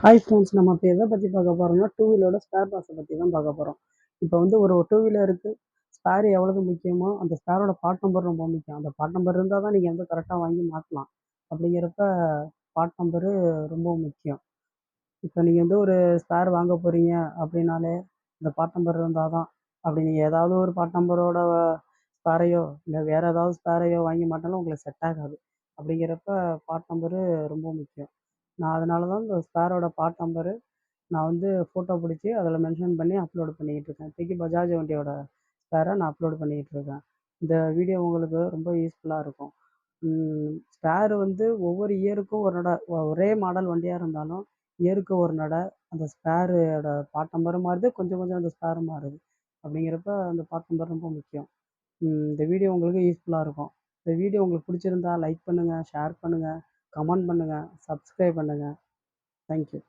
Hi friends, நம்ம இப்போ எதை பற்றி பார்க்க போகிறோம்னா டூ வீலரோட ஸ்பேர் பார்ட்ஸை பற்றி தான் பார்க்க போகிறோம். இப்போ வந்து ஒரு டூ வீலருக்கு ஸ்பேர் எவ்வளவு முக்கியமோ அந்த ஸ்பேரோட பார்ட் நம்பர் ரொம்ப முக்கியம். அந்த பார்ட் நம்பர் இருந்தால் தான் நீங்கள் வந்து கரெக்டாக வாங்கி மாற்றலாம். அப்படிங்கிறப்ப பார்ட் நம்பரு ரொம்ப முக்கியம். இப்போ நீங்கள் வந்து ஒரு ஸ்பேர் வாங்க போகிறீங்க அப்படின்னாலே இந்த பார்ட் நம்பர் இருந்தால் தான். அப்படி நீங்கள் ஏதாவது ஒரு பார்ட் நம்பரோட ஸ்பேரையோ இல்லை வேறு ஏதாவது ஸ்பேரையோ வாங்கி மாட்டினாலும் உங்களுக்கு செட் ஆகாது. அப்படிங்கிறப்ப பார்ட் நம்பரு ரொம்ப முக்கியம். நான் அதனால தான் இந்த ஸ்பேரோட பார்ட் நம்பரு நான் வந்து ஃபோட்டோ பிடிச்சி அதில் மென்ஷன் பண்ணி அப்லோட் பண்ணிக்கிட்டு இருக்கேன். இப்போதைக்கு பஜாஜ் வண்டியோட ஸ்பேரை நான் அப்லோட் பண்ணிக்கிட்டு இருக்கேன். இந்த வீடியோ உங்களுக்கு ரொம்ப யூஸ்ஃபுல்லாக இருக்கும். ஸ்பேர் வந்து ஒவ்வொரு இயருக்கும் ஒரு நட ஒரே மாடல் வண்டியாக இருந்தாலும் இயருக்கு ஒரு நட அந்த ஸ்பேரோட பார்ட் நம்பரும் மாறுது, கொஞ்சம் கொஞ்சம் அந்த ஸ்பேரும் மாறுது. அப்படிங்கிறப்ப அந்த பார்ட் நம்பர் ரொம்ப முக்கியம். இந்த வீடியோ உங்களுக்கு யூஸ்ஃபுல்லாக இருக்கும். இந்த வீடியோ உங்களுக்கு பிடிச்சிருந்தா லைக் பண்ணுங்கள், ஷேர் பண்ணுங்கள், கமெண்ட் பண்ணுங்கள், சப்ஸ்கிரைப் பண்ணுங்கள். தேங்க்யூ.